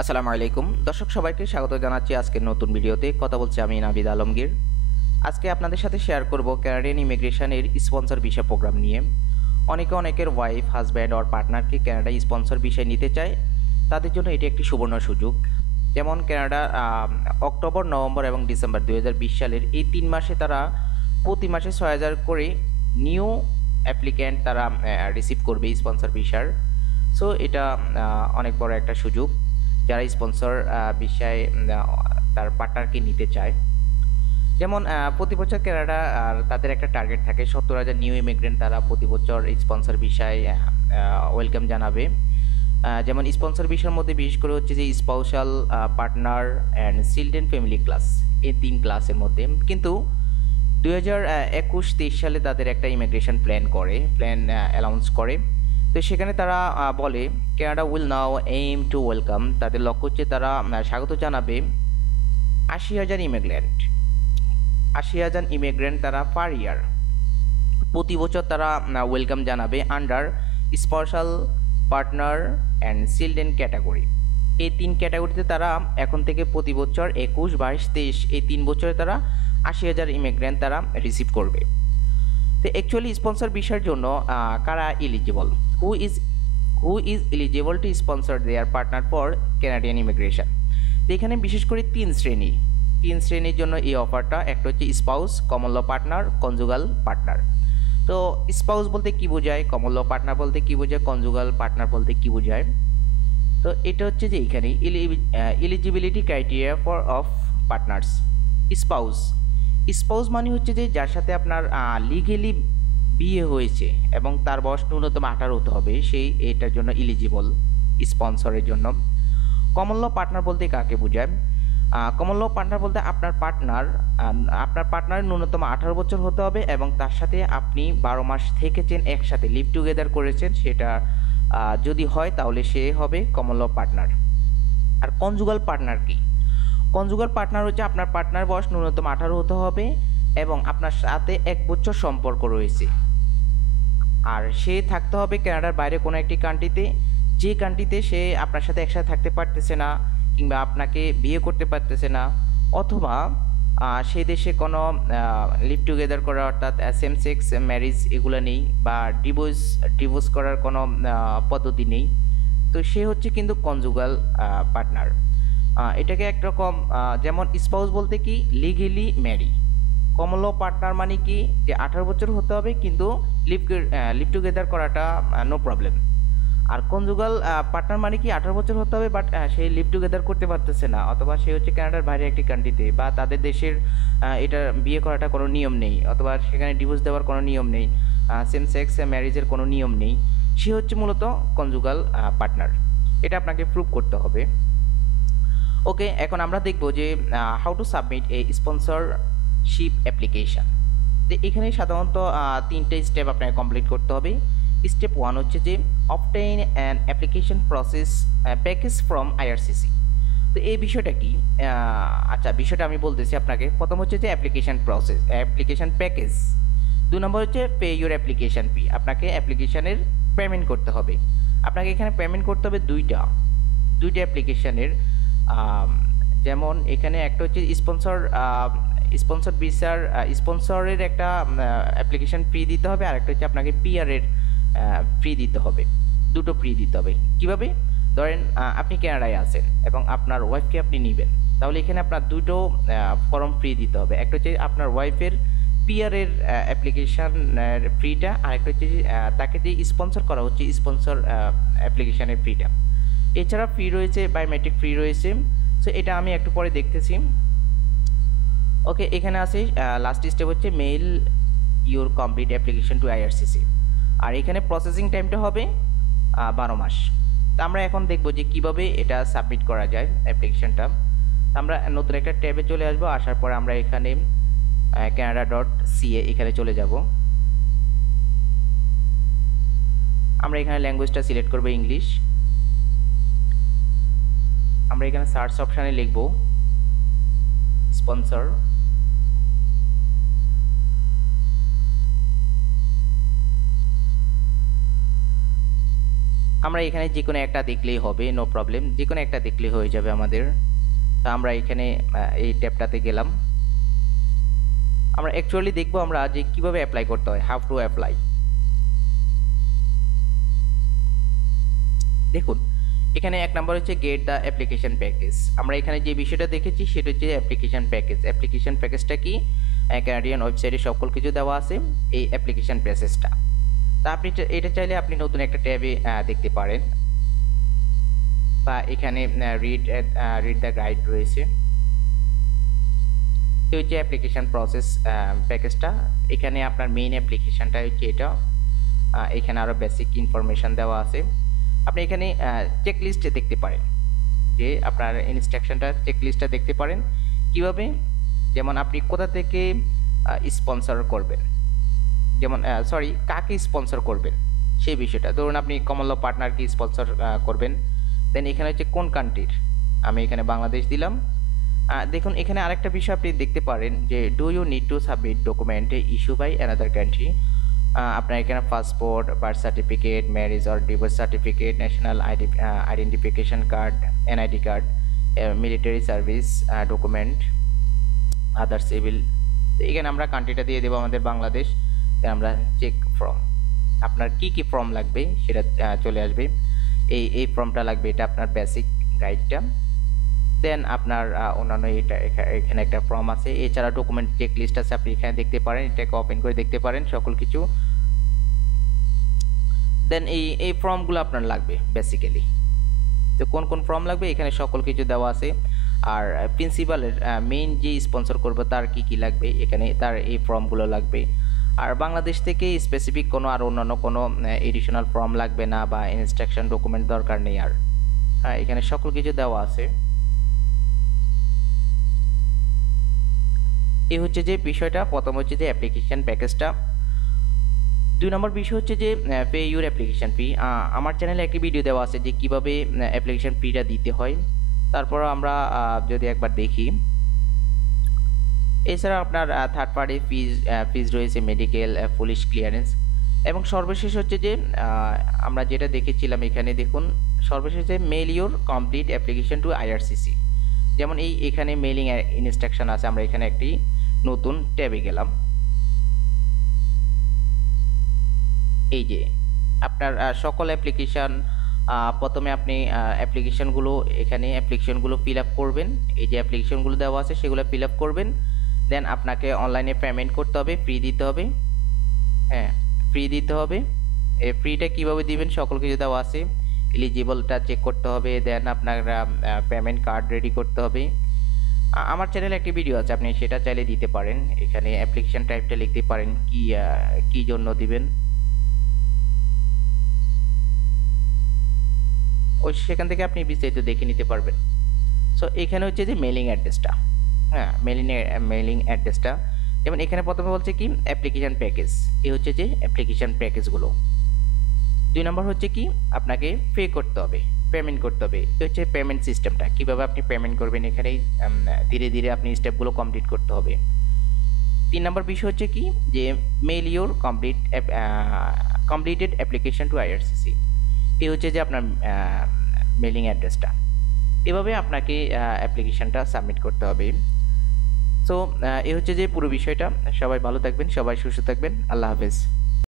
আসসালামু আলাইকুম দর্শক সবাইকে স্বাগত জানাচ্ছি আজকের নতুন ভিডিওতে। কথা বলছি আমি নাবিদ আলমগীর। আজকে আপনাদের সাথে শেয়ার করব কানাডিয়ান ইমিগ্রেশনের স্পন্সর ভিসা প্রোগ্রাম নিয়ে। অনেকের ওয়াইফ, হাজব্যান্ড আর পার্টনারকে কানাডায় স্পন্সর ভিসায় নিতে চায়। তাদের জন্য এটি একটি সুবর্ণ সুযোগ। যেমন কানাডা অক্টোবর, নভেম্বর এবং ডিসেম্বর 2020 সালের এই 3 মাসে তারা প্রতি মাসে 6,000 করে নিউ অ্যাপ্লিক্যান্ট তারা রিসিভ করবে স্পন্সর ভিসার। সো এটা অনেক বড় একটা সুযোগ যারা স্পন্সর বিষয়ে তার পার্টনারকে নিতে চায়। যেমন প্রতি বছর কানাডা আর তাদের একটা টার্গেট থাকে 70,000 নিউ ইমিগ্রেন্ট তারা প্রতি বছর স্পন্সর বিষয়ে ওয়েলকাম জানাবে। যেমন স্পন্সর বিষয়ের মধ্যে বিশেষ করে হচ্ছে যে spousal, partner and children family class, এই 3 ক্লাসের মধ্যে। কিন্তু 2021-23 সালে তাদের একটা ইমিগ্রেশন প্ল্যান অ্যানাউন্স করে। তো সেখানে তারা বলে Canada will now aim to welcome, তাদের লক্ষ্য হচ্ছে তারা স্বাগত জানাবে 80,000 ইমিগ্রেন্ট তারা পার ইয়ার, প্রতি বছর তারা ওয়েলকাম জানাবে under special, partner and children category. এই 3 ক্যাটাগরিতে তারা এখন থেকে প্রতি বছর 21, 22, 23 এই 3 বছরে তারা 80,000 ইমিগ্রেন্ট তারা রিসিভ করবে। তো অ্যাকচুয়ালি স্পন্সর বিষয়ের জন্য কারা eligible, who is eligible to sponsor their partner for Canadian immigration. তো এখানে বিশেষ করে তিন শ্রেণীর জন্য এই অফারটা। একটা হচ্ছে spouse, common law partner, conjugal partner. তো স্পাউস বলতে কি বোঝায়, কমন ল পার্টনার বলতে কি বোঝায়, কনজুগাল পার্টনার বলতে কি বোঝায়। তো এটা হচ্ছে যে এখানে eligibility criteria for of partners. Spouse মানে হচ্ছে যে যার সাথে আপনার লিগেলি বিয়ে হয়েছে এবং তার বয়স ন্যূনতম 18 হতে হবে, সেই এটার জন্য এলিজিবল স্পন্সরের জন্য। কমন ল পার্টনার বলতে কাকে বোঝায়? কমন ল পার্টনার বলতে আপনার পার্টনার ন্যূনতম 18 বছর হতে হবে এবং তার সাথে আপনি 12 মাস থেকেছেন, একসাথে লিভ টুগেদার করেছেন, সেটা যদি হয় তাহলে সে হবে কমন ল পার্টনার। আর কনজুগাল পার্টনার কি? কনজুগাল পার্টনার হচ্ছে আপনার পার্টনার বয়স ন্যূনতম 18 হতে হবে এবং আপনার সাথে 1 বছর সম্পর্ক রয়েছে, আর সে থাকতে হবে কানাডার বাইরে কোনো একটি কান্ট্রিতে, যে কান্ট্রিতে সে আপনার সাথে একসাথে থাকতে পারতেছে না কিংবা আপনাকে বিয়ে করতে পারতেছে না, অথবা সেই দেশে কোনো লিভ টুগেদার করা অর্থাৎ সেম সেক্স ম্যারেজ এগুলো নেই, বা ডিভোর্স করার কোনো পদ্ধতি নেই। তো সে হচ্ছে কিন্তু কনজুগাল পার্টনার। এটাকে একরকম যেমন স্পাউস বলতে কি legally marry, common law partner মানে কি যে 18 বছর হতে হবে কিন্তু লিভ টুগেদার করাটা নো প্রবলেম। আর কনজুগাল পার্টনার মানে কি 18 বছর হতে হবে বাট সে লিভ টুগেদার করতে পারতেছে না, অথবা সে হচ্ছে কানাডার বাইরে একটি কান্ট্রিতে, বা তাদের দেশের এটা বিয়ে করাটা কোনো নিয়ম নেই, অথবা সেখানে ডিভোর্স দেওয়ার কোনো নিয়ম নেই, সেম সেক্স ম্যারেজের কোনো নিয়ম নেই, সে হচ্ছে মূলত কনজুগাল পার্টনার। এটা আপনাকে প্রুভ করতে হবে। ওকে, এখন আমরা দেখব যে how to submit A sponsorship application. তো এখানে সাধারণত 3টে স্টেপ আপনাকে কমপ্লিট করতে হবে। স্টেপ 1 হচ্ছে যে obtain an application process package from IRCC. তো এই বিষয়টা কি? আচ্ছা, বিষয়টা আমি বলতেছি আপনাকে। প্রথম হচ্ছে যে অ্যাপ্লিকেশন প্যাকেজ। 2 নম্বর হচ্ছে পে ইউর অ্যাপ্লিকেশন ফি, আপনাকে অ্যাপ্লিকেশনের পেমেন্ট করতে হবে। আপনাকে এখানে পেমেন্ট করতে হবে দুইটা অ্যাপ্লিকেশনের। যেমন এখানে একটা হচ্ছে স্পন্সর ভিসার স্পন্সরের একটা অ্যাপ্লিকেশন ফি দিতে হবে, আর একটা হচ্ছে আপনাকে পিআরের ফি দিতে হবে। দুটো ফি দিতে হবে। কিভাবে? ধরেন আপনি কানাডায় আছেন এবং আপনার ওয়াইফকে আপনি নেবেন, তাহলে এখানে আপনার দুটো ফর্ম ফ্রি দিতে হবে। একটা হচ্ছে আপনার ওয়াইফের পিআরের অ্যাপ্লিকেশনের ফ্রিটা, আর একটা হচ্ছে তাকে যে স্পন্সর করা হচ্ছে স্পন্সর অ্যাপ্লিকেশনের ফ্রিটা। এছাড়া ফি রয়েছে, বায়োমেট্রিক ফি রয়েছে। সো এটা আমি একটু পরে দেখতেছি। ওকে, এখানে আছে লাস্ট স্টেপ হচ্ছে mail your complete application to IRCC, আর এখানে প্রসেসিং টাইমটা হবে 12 মাস। তো আমরা এখন দেখব যে কিভাবে এটা সাবমিট করা যায় অ্যাপ্লিকেশনটা। আমরা নতুন একটা ট্যাবে চলে আসব, আসার পর আমরা এখানে canada.ca এখানে চলে যাব। আমরা এখানে ল্যাঙ্গুয়েজটা সিলেক্ট করব ইংলিশ। আমরা এখানে সার্চ অপশানে লিখব স্পন্সর। আমরা এখানে যে কোনো একটা দেখলেই হবে, নো প্রবলেম, যে কোনো একটা দেখলেই হয়ে যাবে আমাদের। তো আমরা এখানে এই ট্যাবটাতে গেলাম। আমরা অ্যাকচুয়ালি দেখবো আমরা যে কিভাবে অ্যাপ্লাই করতে হয়, হাউ টু অ্যাপ্লাই। দেখুন এখানে এক নাম্বার হচ্ছে গেট দ্য অ্যাপ্লিকেশন প্যাকেজ। আমরা এখানে যে বিষয়টা দেখেছি সেটা হচ্ছে অ্যাপ্লিকেশন প্যাকেজ। অ্যাপ্লিকেশন প্যাকেজটা কি, ক্যানাডিয়ান ওয়েবসাইটে সকল কিছু দেওয়া আছে এই অ্যাপ্লিকেশন প্যাকেজটা। তা আপনি এটা চাইলে আপনি নতুন একটা ট্যাবে দেখতে পারেন, বা এখানে রিড দ্য গাইড রয়েছে। এই হচ্ছে অ্যাপ্লিকেশন প্রসেস প্যাকেজটা। এখানে আপনার মেইন অ্যাপ্লিকেশনটা হচ্ছে এটা। এখানে আরও বেসিক ইনফরমেশন দেওয়া আছে। আপনি এখানে চেকলিস্টে দেখতে পারেন যে আপনার ইনস্ট্রাকশনটা, চেকলিস্টটা দেখতে পারেন কিভাবে, যেমন আপনি কোথা থেকে স্পন্সর করবেন, যেমন কাকে স্পন্সর করবেন সেই বিষয়টা। ধরুন আপনি কমন ল পার্টনারকে স্পন্সর করবেন, দেন এখানে হচ্ছে কোন কান্ট্রির, আমি এখানে বাংলাদেশ দিলাম। দেখুন এখানে আরেকটা বিষয় আপনি দেখতে পারেন যে do you need to submit document issue by another country. আপনার এখানে passport, birth certificate, marriage or divorce certificate, national identification card, NID card, military service document, other civil. এখানে আমরা কান্ট্রিটা দিয়ে দেবো আমাদের বাংলাদেশ। আমরা চেক ফর্ম, আপনার কি কি ফর্ম লাগবে সেটা চলে আসবে। এই ফর্মটা লাগবে, এটা আপনার বেসিক গাইডটা। দেন আপনার অন্যান্য এখানে একটা ফর্ম আছে। এছাড়া ডকুমেন্ট চেক লিস্ট আছে, আপনি এখানে দেখতে পারেন, এটাকে ওপেন করে দেখতে পারেন সকল কিছু। দেন এই ফর্মগুলো আপনার লাগবে বেসিক্যালি। তো কোন কোন ফর্ম লাগবে এখানে সকল কিছু দেওয়া আছে। আর প্রিন্সিপালের মেইন যে স্পন্সর করবে তার কি কি লাগবে, এখানে তার এই ফর্মগুলো লাগবে। আর বাংলাদেশ থেকে স্পেসিফিক কোনো আর অন্যান্য কোনো এডিশনাল ফর্ম লাগবে না, বা ইনস্ট্রাকশন ডকুমেন্ট দরকার নেই আর। হ্যাঁ, এখানে সকল কিছু দেওয়া আছে। এই হচ্ছে যে বিষয়টা, প্রথম হচ্ছে যে অ্যাপ্লিকেশন প্যাকেজটা। 2 নম্বর বিষয় হচ্ছে যে পে ইউর অ্যাপ্লিকেশন ফি। আমার চ্যানেলে একটি ভিডিও দেওয়া আছে যে কিভাবে অ্যাপ্লিকেশন ফিটা দিতে হয়। তারপর আমরা যদি একবার দেখি, এছাড়া আপনার থার্ড পার্টি ফিজ রয়েছে, মেডিকেল, পুলিশ ক্লিয়ারেন্স, এবং সর্বশেষ হচ্ছে যে আমরা যেটা দেখেছিলাম এখানে দেখুন, সর্বশেষে mail your complete application to IRCC. যেমন এখানে মেইলিং ইনস্ট্রাকশন আছে। আমরা এখানে একটি নতুন ট্যাবে গেলাম। এই যে আপনার সকল অ্যাপ্লিকেশান, প্রথমে আপনি অ্যাপ্লিকেশনগুলো ফিল আপ করবেন। এই যে অ্যাপ্লিকেশনগুলো দেওয়া আছে সেগুলো ফিল আপ করবেন। দেন আপনাকে অনলাইনে পেমেন্ট করতে হবে, ফ্রি দিতে হবে। হ্যাঁ, ফ্রি দিতে হবে। এই ফ্রিটা কীভাবে দিবেন সকল কিছু দেওয়া আছে। এলিজিবলটা চেক করতে হবে, দেন আপনার পেমেন্ট কার্ড রেডি করতে হবে। আমার চ্যানেলে একটি ভিডিও আছে, আপনি সেটা চাইলে দিতে পারেন। এখানে অ্যাপ্লিকেশন টাইপটা লিখতে পারেন কি জন্য দিবেন, সেখান থেকে আপনি বিস্তারিত দেখে নিতে পারবেন। সো এখানে হচ্ছে যে মেইলিং অ্যাড্রেসটা। হ্যাঁ, মেইলিং অ্যাড্রেসটা যেমন এখানে প্রথমে বলছে কি অ্যাপ্লিকেশন প্যাকেজ। এই হচ্ছে যে অ্যাপ্লিকেশন প্যাকেজগুলো। 2 নম্বর হচ্ছে কি আপনাকে পে করতে হবে, পেমেন্ট করতে হবে। এই হচ্ছে পেমেন্ট সিস্টেমটা, কীভাবে আপনি পেমেন্ট করবেন। এখানেই ধীরে ধীরে আপনি স্টেপগুলো কমপ্লিট করতে হবে। 3 নম্বর বিষয় হচ্ছে কি যে mail your completed application to IRCC. এই হচ্ছে যে আপনার মেইলিং অ্যাড্রেসটা। এভাবে আপনাকে অ্যাপ্লিকেশনটা সাবমিট করতে হবে। সো এই হচ্ছে যে পুরো বিষয়টা। সবাই ভালো থাকবেন, সবাই সুস্থ থাকবেন। আল্লাহ হাফেজ।